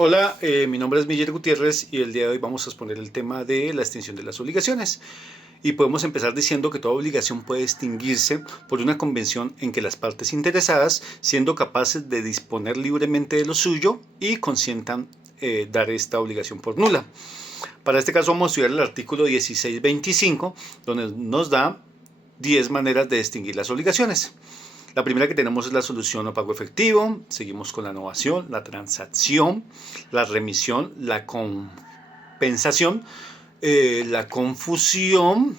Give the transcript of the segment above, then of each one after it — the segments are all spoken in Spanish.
Hola, mi nombre es Miguel Gutiérrez y el día de hoy vamos a exponer el tema de la extinción de las obligaciones. Y podemos empezar diciendo que toda obligación puede extinguirse por una convención en que las partes interesadas, siendo capaces de disponer libremente de lo suyo y consientan dar esta obligación por nula. Para este caso vamos a estudiar el artículo 1625, donde nos da 10 maneras de extinguir las obligaciones. La primera que tenemos es la solución o pago efectivo, seguimos con la novación, la transacción, la remisión, la compensación, la confusión.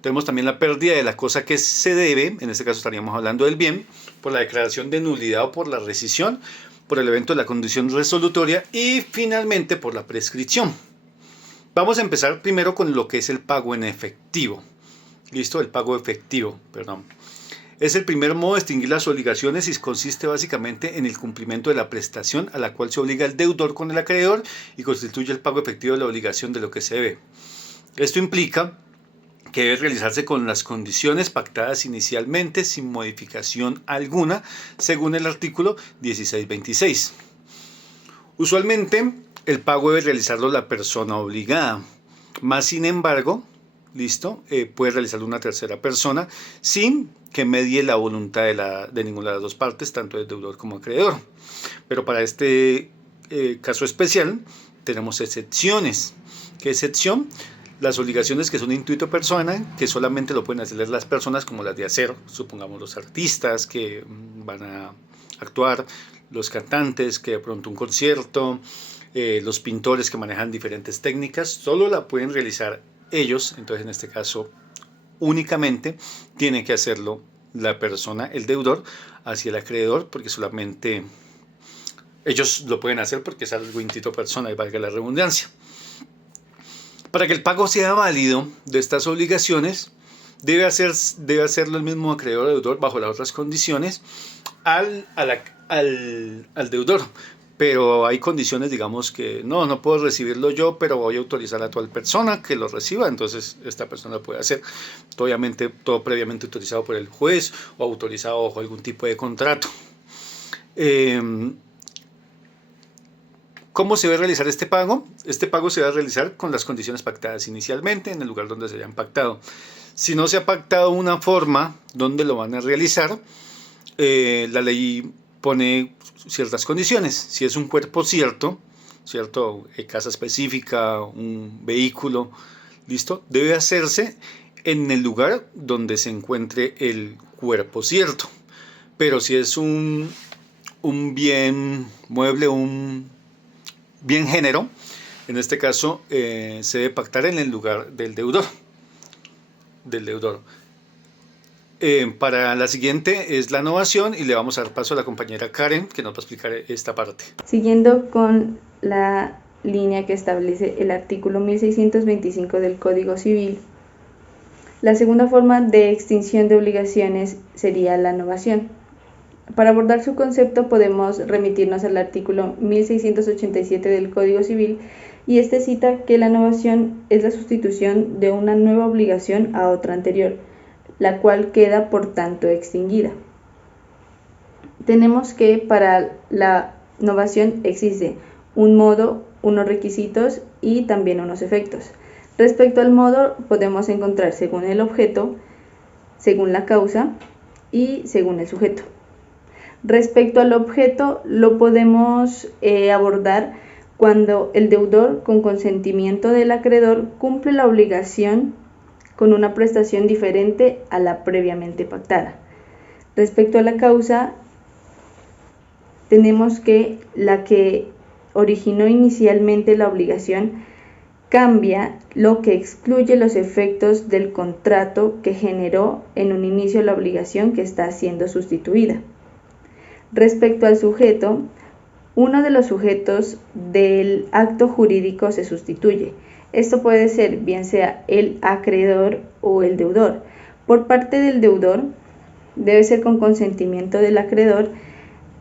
Tenemos también la pérdida de la cosa que se debe, en este caso estaríamos hablando del bien, por la declaración de nulidad o por la rescisión, por el evento de la condición resolutoria y finalmente por la prescripción. Vamos a empezar primero con lo que es el pago en efectivo. ¿Listo? El pago efectivo, perdón. Es el primer modo de extinguir las obligaciones y consiste básicamente en el cumplimiento de la prestación a la cual se obliga el deudor con el acreedor y constituye el pago efectivo de la obligación de lo que se debe. Esto implica que debe realizarse con las condiciones pactadas inicialmente sin modificación alguna según el artículo 1626. Usualmente el pago debe realizarlo la persona obligada, más sin embargo, puede realizarlo una tercera persona sin que medie la voluntad de ninguna de las dos partes, tanto el deudor como acreedor. Pero para este caso especial tenemos excepciones. ¿Qué excepción? Las obligaciones que son intuito persona, que solamente lo pueden hacer las personas como las de hacer, supongamos los artistas que van a actuar, los cantantes que de pronto un concierto, los pintores que manejan diferentes técnicas, solo la pueden realizar ellos. Entonces en este caso únicamente tiene que hacerlo la persona, el deudor, hacia el acreedor, porque solamente ellos lo pueden hacer porque es algo intuito persona y valga la redundancia. Para que el pago sea válido de estas obligaciones, debe hacerlo el mismo acreedor o deudor bajo las otras condiciones al deudor. Pero hay condiciones, digamos, que no puedo recibirlo yo, pero voy a autorizar a tal persona que lo reciba, entonces esta persona lo puede hacer. Obviamente todo previamente autorizado por el juez o autorizado bajo algún tipo de contrato. ¿Cómo se debe realizar este pago? Este pago se va a realizar con las condiciones pactadas inicialmente en el lugar donde se hayan pactado. Si no se ha pactado una forma donde lo van a realizar, la ley pone ciertas condiciones. Si es un cuerpo cierto, casa específica, un vehículo, ¿listo? Debe hacerse en el lugar donde se encuentre el cuerpo cierto. Pero si es un bien mueble, un bien género, en este caso se debe pactar en el lugar del deudor. Para la siguiente es la novación y le vamos a dar paso a la compañera Karen, que nos va a explicar esta parte. Siguiendo con la línea que establece el artículo 1625 del Código Civil, la segunda forma de extinción de obligaciones sería la novación. Para abordar su concepto podemos remitirnos al artículo 1687 del Código Civil, y este cita que la novación es la sustitución de una nueva obligación a otra anterior, la cual queda por tanto extinguida. Tenemos que para la novación existe un modo, unos requisitos y también unos efectos. Respecto al modo podemos encontrar según el objeto, según la causa y según el sujeto. Respecto al objeto lo podemos abordar cuando el deudor, con consentimiento del acreedor, cumple la obligación con una prestación diferente a la previamente pactada. Respecto a la causa, tenemos que la que originó inicialmente la obligación cambia, lo que excluye los efectos del contrato que generó en un inicio la obligación que está siendo sustituida. Respecto al sujeto, uno de los sujetos del acto jurídico se sustituye. Esto puede ser bien sea el acreedor o el deudor. Por parte del deudor debe ser con consentimiento del acreedor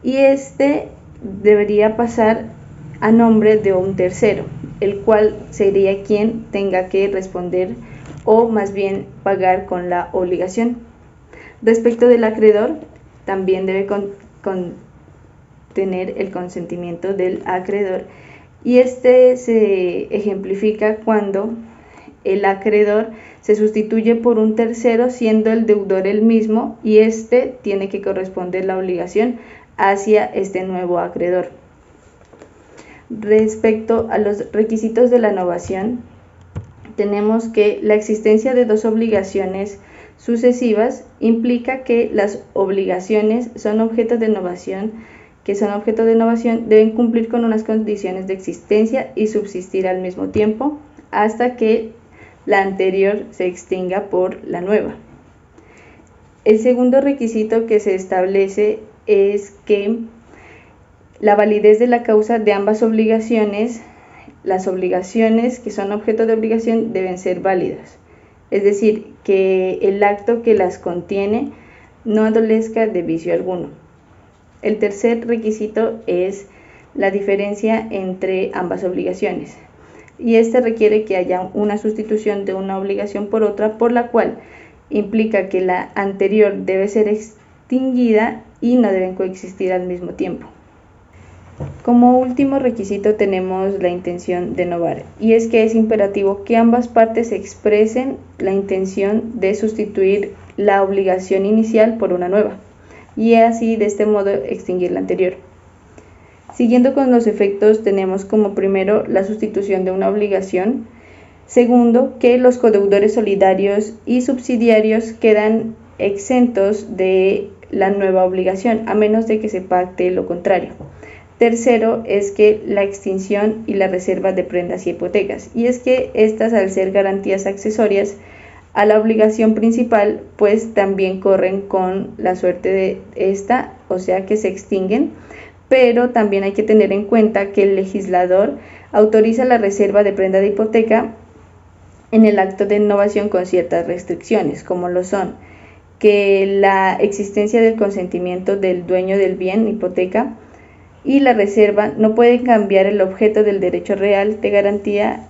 y este debería pasar a nombre de un tercero, el cual sería quien tenga que responder o más bien pagar con la obligación. Respecto del acreedor, también debe tener el consentimiento del acreedor, y este se ejemplifica cuando el acreedor se sustituye por un tercero, siendo el deudor el mismo, y este tiene que corresponder la obligación hacia este nuevo acreedor. Respecto a los requisitos de la novación, tenemos que la existencia de dos obligaciones sucesivas implica que las obligaciones son objeto de novación, deben cumplir con unas condiciones de existencia y subsistir al mismo tiempo hasta que la anterior se extinga por la nueva. El segundo requisito que se establece es que la validez de la causa de ambas obligaciones, las obligaciones que son objeto de obligación deben ser válidas, es decir, que el acto que las contiene no adolezca de vicio alguno. El tercer requisito es la diferencia entre ambas obligaciones, y este requiere que haya una sustitución de una obligación por otra, por la cual implica que la anterior debe ser extinguida y no deben coexistir al mismo tiempo. Como último requisito tenemos la intención de novar, y es que es imperativo que ambas partes expresen la intención de sustituir la obligación inicial por una nueva, y así de este modo extinguir la anterior. Siguiendo con los efectos, tenemos como primero la sustitución de una obligación. Segundo, que los codeudores solidarios y subsidiarios quedan exentos de la nueva obligación, a menos de que se pacte lo contrario. Tercero, es que la extinción y la reserva de prendas y hipotecas, y es que estas, al ser garantías accesorias a la obligación principal, pues también corren con la suerte de esta, o sea que se extinguen, pero también hay que tener en cuenta que el legislador autoriza la reserva de prenda de hipoteca en el acto de novación con ciertas restricciones, como lo son que la existencia del consentimiento del dueño del bien hipoteca y la reserva no pueden cambiar el objeto del derecho real de garantía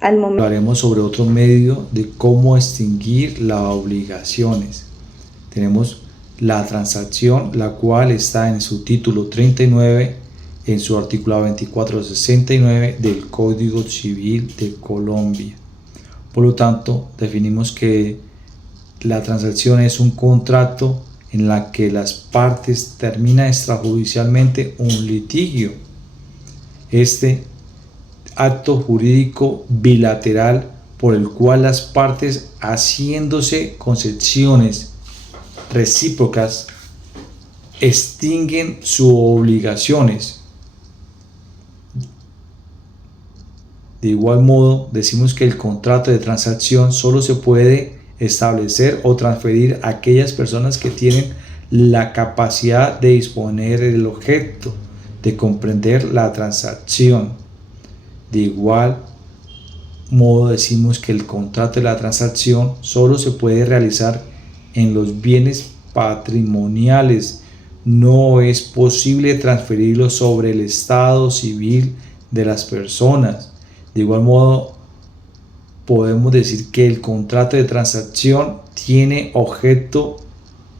al momento. Hablaremos sobre otro medio de cómo extinguir las obligaciones. Tenemos la transacción, la cual está en su título 39, en su artículo 2469 del Código Civil de Colombia. Por lo tanto, definimos que la transacción es un contrato en la que las partes terminan extrajudicialmente un litigio. Este acto jurídico bilateral por el cual las partes, haciéndose concesiones recíprocas, extinguen sus obligaciones. De igual modo, decimos que el contrato de transacción solo se puede establecer o transferir a aquellas personas que tienen la capacidad de disponer del objeto, de comprender la transacción. De igual modo, decimos que el contrato de la transacción solo se puede realizar en los bienes patrimoniales. No es posible transferirlo sobre el estado civil de las personas. De igual modo, podemos decir que el contrato de transacción tiene objeto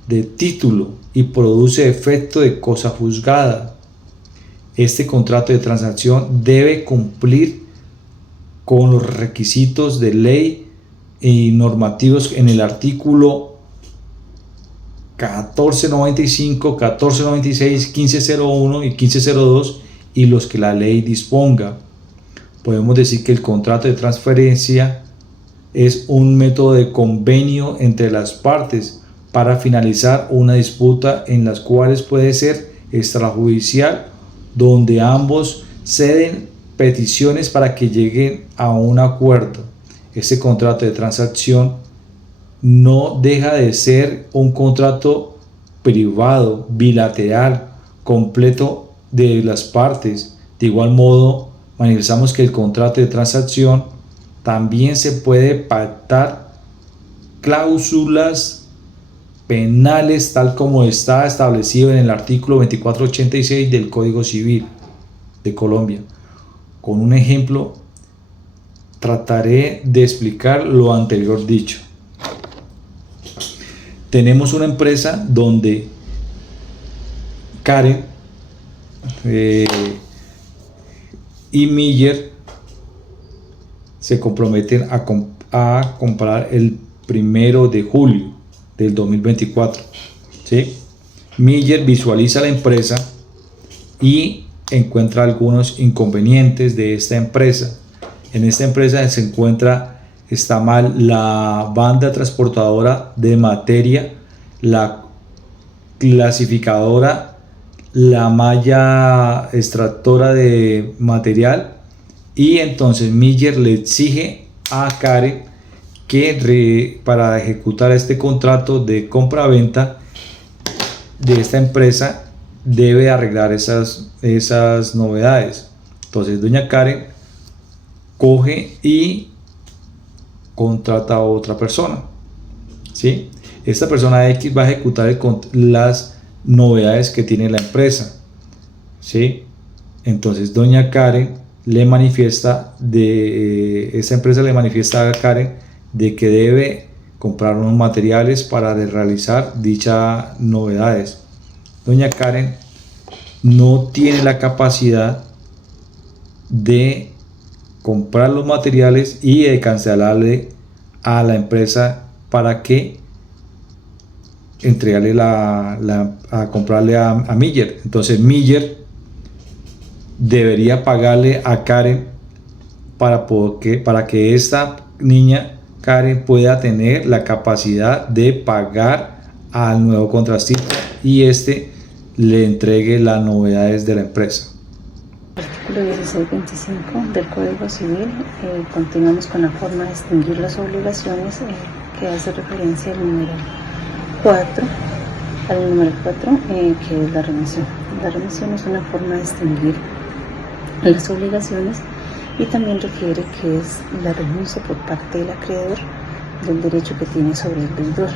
de título y produce efecto de cosa juzgada. Este contrato de transacción debe cumplir con los requisitos de ley y normativos en el artículo 1495, 1496, 1501 y 1502 y los que la ley disponga. Podemos decir que el contrato de transferencia es un método de convenio entre las partes para finalizar una disputa en las cuales puede ser extrajudicial, donde ambos ceden peticiones para que lleguen a un acuerdo. Este contrato de transacción no deja de ser un contrato privado, bilateral, completo de las partes. De igual modo, manifestamos que el contrato de transacción también se puede pactar cláusulas penales, tal como está establecido en el artículo 2486 del Código Civil de Colombia. Con un ejemplo, trataré de explicar lo anterior dicho. Tenemos una empresa donde Karen y Miller se comprometen a comprar el 1 de julio del 2024. ¿Sí? Miller visualiza la empresa y encuentra algunos inconvenientes de esta empresa. En esta empresa está mal la banda transportadora de materia, la clasificadora, la malla extractora de material, y entonces Miller le exige a Karen que para ejecutar este contrato de compra-venta de esta empresa debe arreglar esas novedades. Entonces doña Karen coge y contrata a otra persona, ¿sí? Esta persona X va a ejecutar las novedades que tiene la empresa, ¿sí? Entonces doña Karen esa empresa le manifiesta a Karen de que debe comprar unos materiales para realizar dichas novedades. Doña Karen no tiene la capacidad de comprar los materiales y de cancelarle a la empresa para que entregarle a comprarle a Miller. Entonces Miller debería pagarle a Karen para que esta niña Karen pueda tener la capacidad de pagar al nuevo contratista y le entregue las novedades de la empresa. Artículo 1625 del Código Civil. Continuamos con la forma de extinguir las obligaciones que hace referencia al número 4, que es la remisión. La remisión es una forma de extinguir las obligaciones y también refiere que es la renuncia por parte del acreedor del derecho que tiene sobre el deudor.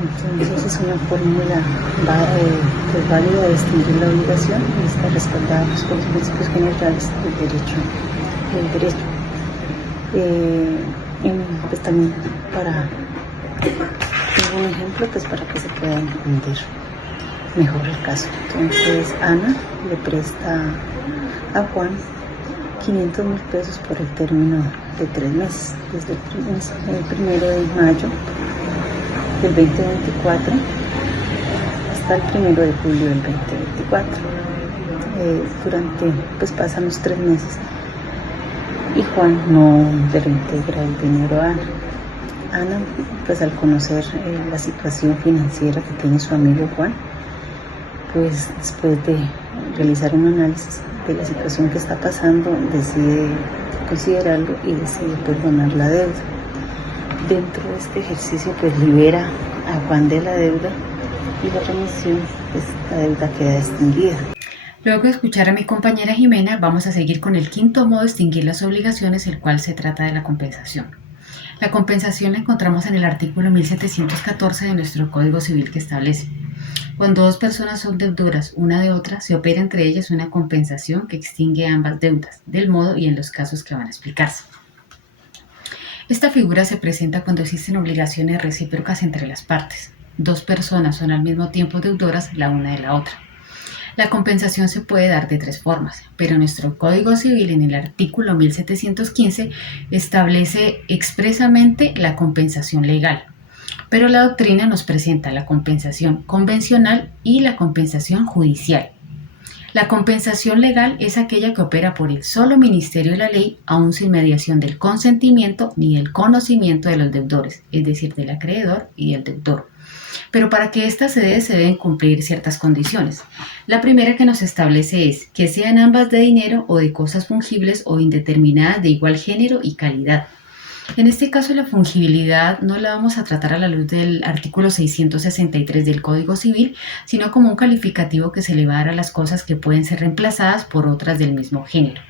Entonces es una fórmula válida de extinguir la obligación y está respaldada por los principios generales del derecho. Pues también tengo un ejemplo pues para que se pueda entender mejor el caso. Entonces Ana le presta a Juan 500.000 pesos por el término de 3 meses, desde el 1 de mayo del 2024 hasta el 1 de julio del 2024. Pasan los 3 meses y Juan no le reintegra el dinero a Ana. Ana, pues al conocer la situación financiera que tiene su amigo Juan, pues después de realizar un análisis de la situación que está pasando, decide considerarlo y decide perdonar la deuda. Dentro de este ejercicio pues libera a Juan de la deuda y la remisión, pues la deuda queda extinguida. Luego de escuchar a mi compañera Jimena, vamos a seguir con el quinto modo de extinguir las obligaciones, el cual se trata de la compensación. La compensación la encontramos en el artículo 1714 de nuestro Código Civil, que establece: cuando dos personas son deudoras una de otra, se opera entre ellas una compensación que extingue ambas deudas, del modo y en los casos que van a explicarse. Esta figura se presenta cuando existen obligaciones recíprocas entre las partes. Dos personas son al mismo tiempo deudoras la una de la otra. La compensación se puede dar de 3 formas, pero nuestro Código Civil en el artículo 1715 establece expresamente la compensación legal, pero la doctrina nos presenta la compensación convencional y la compensación judicial. La compensación legal es aquella que opera por el solo ministerio de la ley, aun sin mediación del consentimiento ni del conocimiento de los deudores, es decir, del acreedor y del deudor. Pero para que ésta se deben cumplir ciertas condiciones. La primera que nos establece es que sean ambas de dinero o de cosas fungibles o indeterminadas de igual género y calidad. En este caso, la fungibilidad no la vamos a tratar a la luz del artículo 663 del Código Civil, sino como un calificativo que se le va a dar a las cosas que pueden ser reemplazadas por otras del mismo género.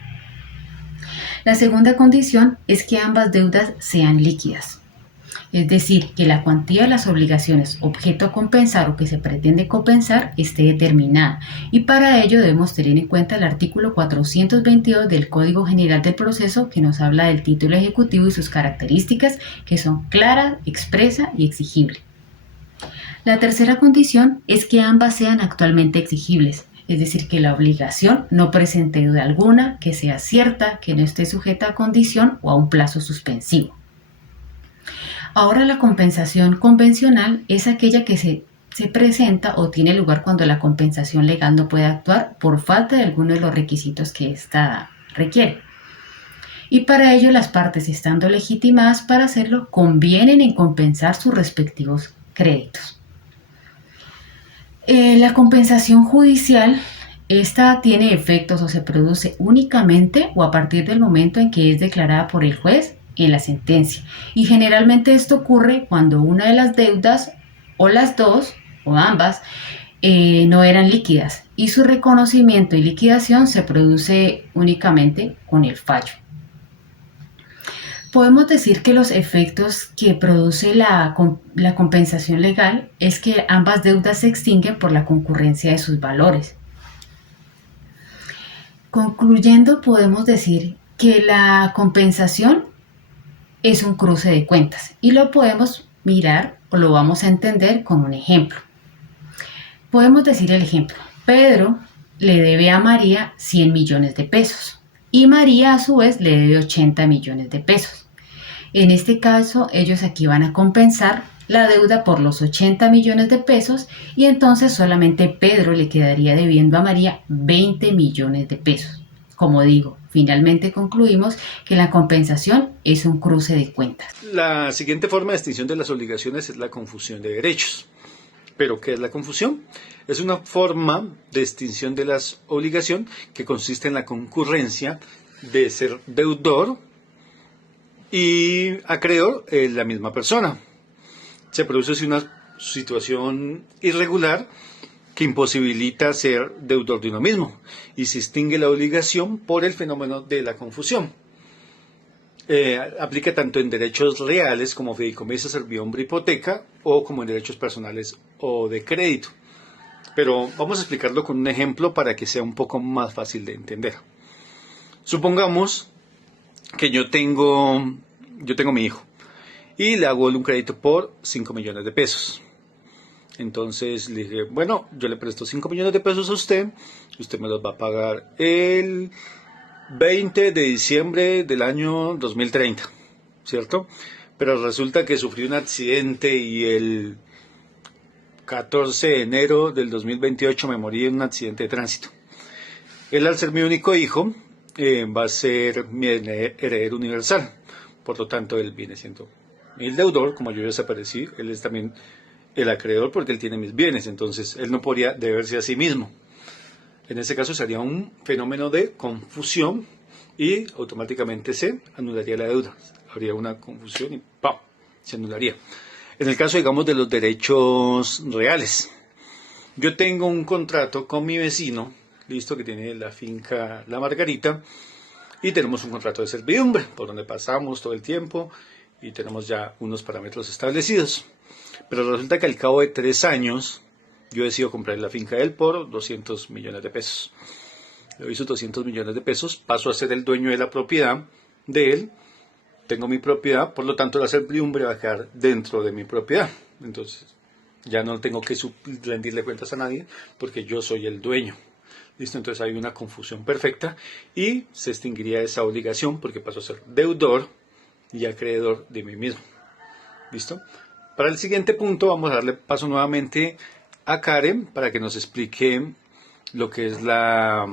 La segunda condición es que ambas deudas sean líquidas. Es decir, que la cuantía de las obligaciones objeto a compensar o que se pretende compensar esté determinada, y para ello debemos tener en cuenta el artículo 422 del Código General del Proceso, que nos habla del título ejecutivo y sus características, que son clara, expresa y exigible. La tercera condición es que ambas sean actualmente exigibles, es decir, que la obligación no presente deuda alguna, que sea cierta, que no esté sujeta a condición o a un plazo suspensivo. Ahora la compensación convencional es aquella que se presenta o tiene lugar cuando la compensación legal no puede actuar por falta de alguno de los requisitos que ésta requiere. Y para ello las partes, estando legitimadas para hacerlo, convienen en compensar sus respectivos créditos. La compensación judicial, esta tiene efectos o se produce únicamente o a partir del momento en que es declarada por el juez en la sentencia. Y generalmente esto ocurre cuando una de las deudas o las dos o ambas no eran líquidas y su reconocimiento y liquidación se produce únicamente con el fallo. Podemos decir que los efectos que produce la compensación legal es que ambas deudas se extinguen por la concurrencia de sus valores. Concluyendo, podemos decir que la compensación es un cruce de cuentas y lo podemos mirar o lo vamos a entender con un ejemplo. Podemos decir el ejemplo: Pedro le debe a María 100 millones de pesos y María a su vez le debe 80 millones de pesos. En este caso, ellos aquí van a compensar la deuda por los 80 millones de pesos y entonces solamente Pedro le quedaría debiendo a María 20 millones de pesos. Como digo, finalmente concluimos que la compensación es un cruce de cuentas. La siguiente forma de extinción de las obligaciones es la confusión de derechos. ¿Pero qué es la confusión? Es una forma de extinción de las obligaciones que consiste en la concurrencia de ser deudor y acreedor en la misma persona. Se produce así una situación irregular que imposibilita ser deudor de uno mismo y se extingue la obligación por el fenómeno de la confusión. Aplica tanto en derechos reales como fideicomiso, servidumbre, hipoteca o como en derechos personales o de crédito. Pero vamos a explicarlo con un ejemplo para que sea un poco más fácil de entender. Supongamos que yo tengo mi hijo y le hago un crédito por 5 millones de pesos. Entonces le dije, bueno, yo le presto 5 millones de pesos a usted me los va a pagar el 20 de diciembre del año 2030, ¿cierto? Pero resulta que sufrí un accidente y el 14 de enero del 2028 me morí en un accidente de tránsito. Él, al ser mi único hijo, va a ser mi heredero universal. Por lo tanto, él viene siendo el deudor, como yo desaparecí, él es también el acreedor porque él tiene mis bienes, entonces él no podría deberse a sí mismo. En ese caso sería un fenómeno de confusión y automáticamente se anularía la deuda. Habría una confusión y ¡pam!, se anularía. En el caso, digamos, de los derechos reales, yo tengo un contrato con mi vecino, listo, que tiene la finca La Margarita, y tenemos un contrato de servidumbre, por donde pasamos todo el tiempo, y tenemos ya unos parámetros establecidos. Pero resulta que al cabo de 3 años, yo decido comprar la finca de él por 200 millones de pesos. Le doy sus 200 millones de pesos, paso a ser el dueño de la propiedad de él, tengo mi propiedad, por lo tanto la servidumbre va a quedar dentro de mi propiedad. Entonces ya no tengo que rendirle cuentas a nadie porque yo soy el dueño. ¿Listo? Entonces hay una confusión perfecta y se extinguiría esa obligación porque paso a ser deudor y acreedor de mí mismo. ¿Listo? Para el siguiente punto vamos a darle paso nuevamente a Karen para que nos explique lo que es la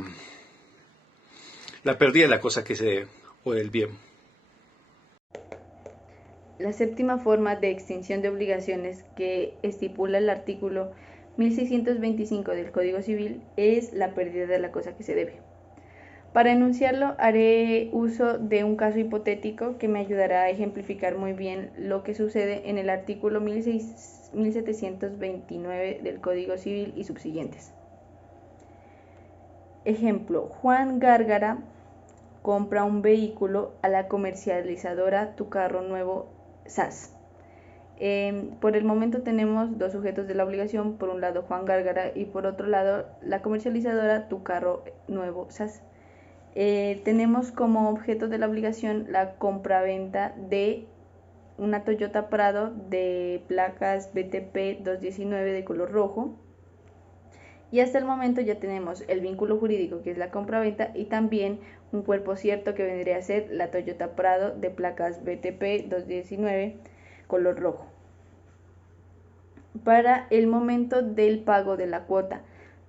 pérdida de la cosa que se debe o del bien. La séptima forma de extinción de obligaciones que estipula el artículo 1625 del Código Civil es la pérdida de la cosa que se debe. Para enunciarlo haré uso de un caso hipotético que me ayudará a ejemplificar muy bien lo que sucede en el artículo 1729 del Código Civil y subsiguientes. Ejemplo: Juan Gárgara compra un vehículo a la comercializadora Tu Carro Nuevo SAS. Por el momento tenemos dos sujetos de la obligación, por un lado Juan Gárgara y por otro lado la comercializadora Tu Carro Nuevo SAS. Tenemos como objeto de la obligación la compraventa de una Toyota Prado de placas BTP 219 de color rojo, Y hasta el momento ya tenemos el vínculo jurídico, que es la compraventa, y también un cuerpo cierto que vendría a ser la Toyota Prado de placas BTP 219 color rojo. Para el momento del pago de la cuota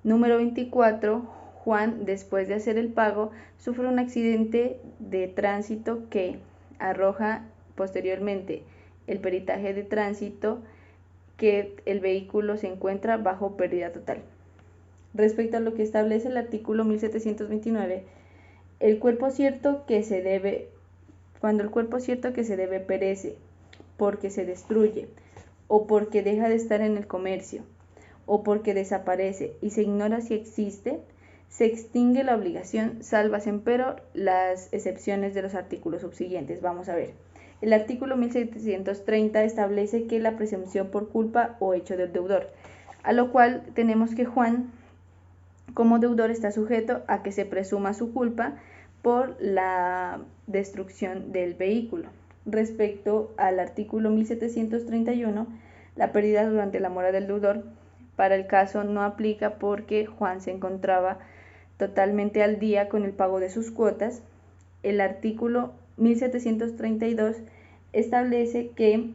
número 24, Juan, después de hacer el pago, sufre un accidente de tránsito que arroja posteriormente el peritaje de tránsito que el vehículo se encuentra bajo pérdida total. Respecto a lo que establece el artículo 1729, cuando el cuerpo cierto que se debe perece porque se destruye o porque deja de estar en el comercio o porque desaparece y se ignora si existe, se extingue la obligación, salvas empero las excepciones de los artículos subsiguientes. Vamos a ver. El artículo 1730 establece que la presunción por culpa o hecho del deudor, a lo cual tenemos que Juan, como deudor, está sujeto a que se presuma su culpa por la destrucción del vehículo. Respecto al artículo 1731, la pérdida durante la mora del deudor para el caso no aplica porque Juan se encontraba totalmente al día con el pago de sus cuotas. El artículo 1732 establece que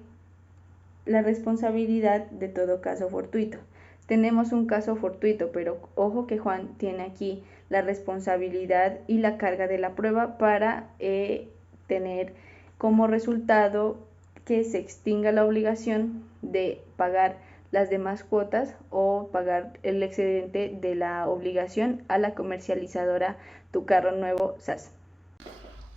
la responsabilidad de todo caso fortuito. Tenemos un caso fortuito, pero ojo que Juan tiene aquí la responsabilidad y la carga de la prueba para tener como resultado que se extinga la obligación de pagar las demás cuotas o pagar el excedente de la obligación a la comercializadora Tu Carro Nuevo SAS.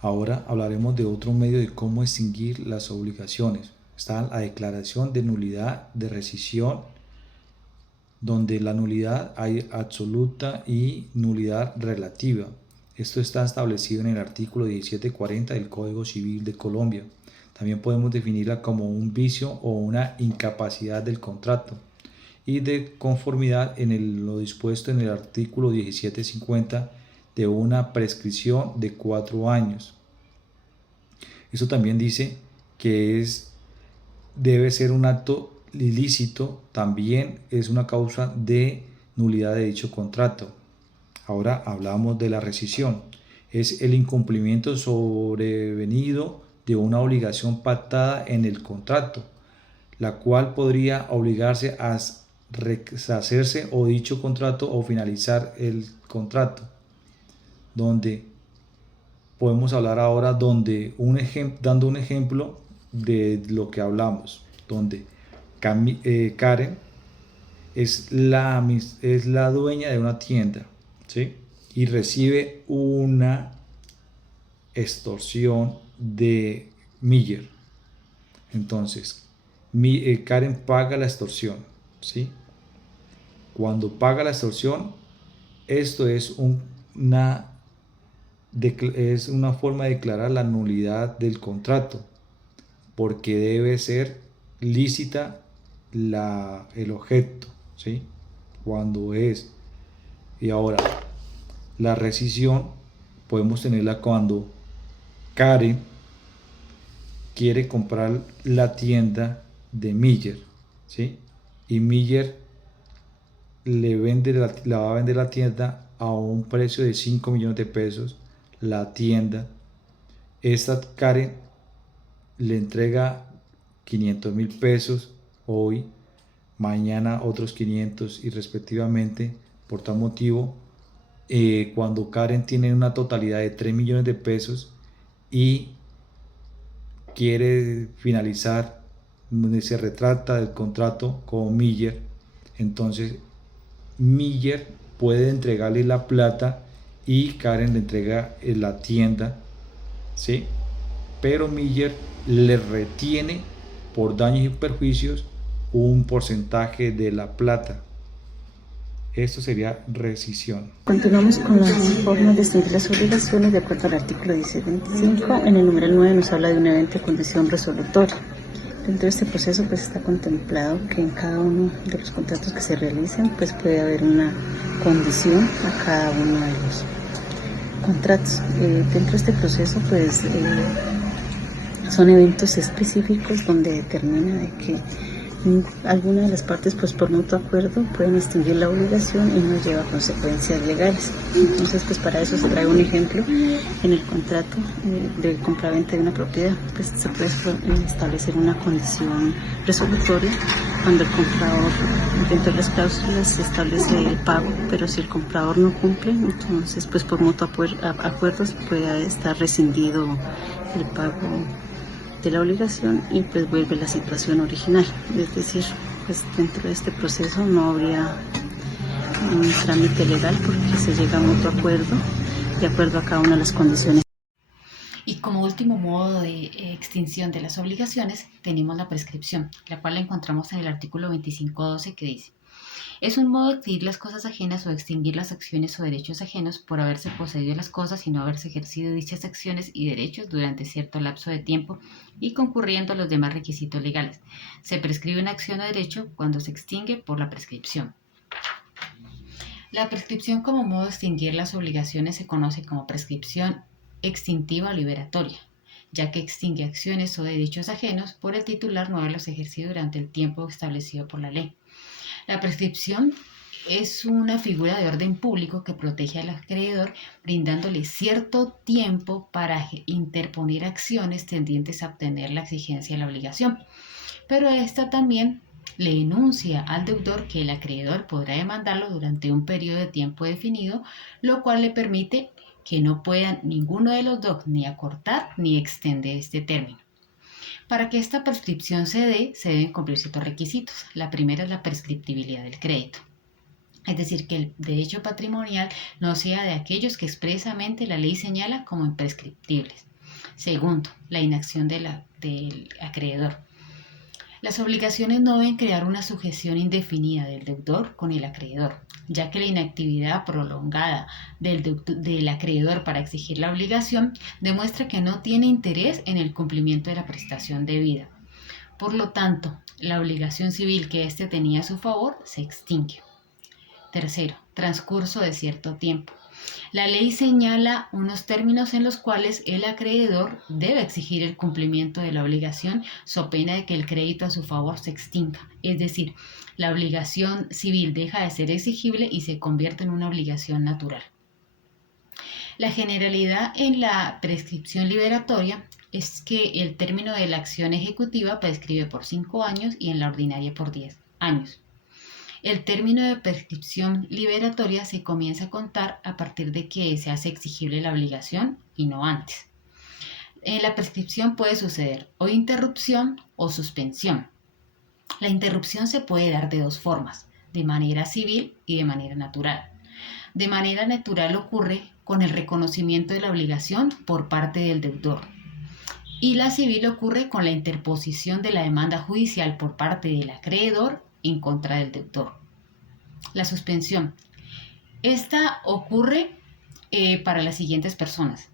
Ahora hablaremos de otro medio de cómo extinguir las obligaciones. Está la declaración de nulidad de rescisión, donde la nulidad hay absoluta y nulidad relativa. Esto está establecido en el artículo 1740 del Código Civil de Colombia. También podemos definirla como un vicio o una incapacidad del contrato y de conformidad lo dispuesto en el artículo 1750 de una prescripción de 4 años. Eso también dice que debe ser un acto ilícito, también es una causa de nulidad de dicho contrato. Ahora hablamos de la rescisión. Es el incumplimiento sobrevenido de una obligación pactada en el contrato, la cual podría obligarse a deshacerse o dicho contrato o finalizar el contrato. Donde podemos hablar ahora dando un ejemplo de lo que hablamos, donde Karen es la dueña de una tienda, ¿sí? Y recibe una extorsión de Miller. Entonces Karen paga la extorsión, ¿sí? Cuando paga la extorsión, esto es una forma de declarar la nulidad del contrato, porque debe ser lícita el objeto, ¿sí? Cuando es. Y ahora la rescisión podemos tenerla cuando Karen quiere comprar la tienda de Miller, ¿sí? Y Miller la va a vender la tienda a un precio de 5 millones de pesos. La tienda, esta Karen le entrega 500,000 pesos hoy, mañana otros 500 y respectivamente. Por tal motivo, cuando Karen tiene una totalidad de 3 millones de pesos y quiere finalizar, se retracta del contrato con Miller, entonces Miller puede entregarle la plata y Karen le entrega la tienda, ¿sí? Pero Miller le retiene por daños y perjuicios un porcentaje de la plata. Esto sería rescisión. Continuamos con las formas de extinguir las obligaciones de acuerdo al artículo 1625. En el numeral 9 nos habla de una evento de condición resolutoria. Dentro de este proceso pues está contemplado que en cada uno de los contratos que se realicen pues puede haber una condición a cada uno de los contratos. Dentro de este proceso pues son eventos específicos donde determina de que Alguna de las partes, pues por mutuo acuerdo, pueden extinguir la obligación y no lleva consecuencias legales. Entonces, pues para eso se trae un ejemplo en el contrato de compraventa de una propiedad. Pues se puede establecer una condición resolutoria cuando el comprador, dentro de las cláusulas, se establece el pago, pero si el comprador no cumple, entonces pues por mutuo acuerdo puede estar rescindido el pago de la obligación y pues vuelve la situación original. Es decir, pues dentro de este proceso no habría un trámite legal porque se llega a mutuo acuerdo, de acuerdo a cada una de las condiciones. Y como último modo de extinción de las obligaciones, tenemos la prescripción, la cual la encontramos en el artículo 25.12, que dice: es un modo de adquirir las cosas ajenas o extinguir las acciones o derechos ajenos por haberse poseído las cosas y no haberse ejercido dichas acciones y derechos durante cierto lapso de tiempo y concurriendo a los demás requisitos legales. Se prescribe una acción o derecho cuando se extingue por la prescripción. La prescripción como modo de extinguir las obligaciones se conoce como prescripción extintiva o liberatoria, ya que extingue acciones o derechos ajenos por el titular no haberlos ejercido durante el tiempo establecido por la ley. La prescripción es una figura de orden público que protege al acreedor brindándole cierto tiempo para interponer acciones tendientes a obtener la exigencia de la obligación, pero esta también le enuncia al deudor que el acreedor podrá demandarlo durante un periodo de tiempo definido, lo cual le permite que no puedan ninguno de los dos ni acortar ni extender este término. Para que esta prescripción se dé, se deben cumplir ciertos requisitos. La primera es la prescriptibilidad del crédito, es decir, que el derecho patrimonial no sea de aquellos que expresamente la ley señala como imprescriptibles. Segundo, la inacción del acreedor. Las obligaciones no deben crear una sujeción indefinida del deudor con el acreedor, ya que la inactividad prolongada del acreedor para exigir la obligación demuestra que no tiene interés en el cumplimiento de la prestación debida. Por lo tanto, la obligación civil que éste tenía a su favor se extingue. Tercero, transcurso de cierto tiempo. La ley señala unos términos en los cuales el acreedor debe exigir el cumplimiento de la obligación so pena de que el crédito a su favor se extinga. Es decir, la obligación civil deja de ser exigible y se convierte en una obligación natural. La generalidad en la prescripción liberatoria es que el término de la acción ejecutiva prescribe por 5 años y en la ordinaria por 10 años. El término de prescripción liberatoria se comienza a contar a partir de que se hace exigible la obligación y no antes. En la prescripción puede suceder o interrupción o suspensión. La interrupción se puede dar de dos formas, de manera civil y de manera natural. De manera natural ocurre con el reconocimiento de la obligación por parte del deudor. Y la civil ocurre con la interposición de la demanda judicial por parte del acreedor en contra del deudor. La suspensión. Esta ocurre para las siguientes personas.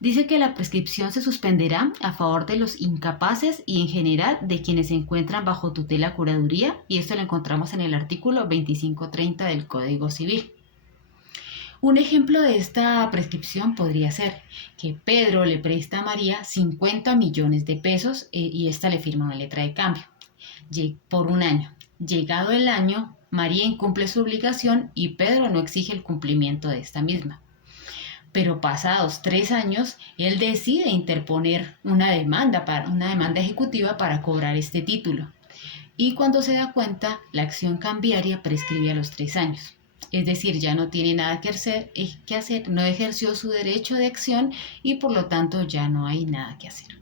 Dice que la prescripción se suspenderá a favor de los incapaces y en general de quienes se encuentran bajo tutela curaduría, y esto lo encontramos en el artículo 2530 del Código Civil. Un ejemplo de esta prescripción podría ser que Pedro le presta a María 50 millones de pesos y ésta le firma una letra de cambio por un año. Llegado el año, María incumple su obligación y Pedro no exige el cumplimiento de esta misma. Pero pasados 3 años, él decide interponer una demanda ejecutiva para cobrar este título. Y cuando se da cuenta, la acción cambiaria prescribe a los 3 años. Es decir, ya no tiene nada que hacer, no ejerció su derecho de acción y por lo tanto ya no hay nada que hacer.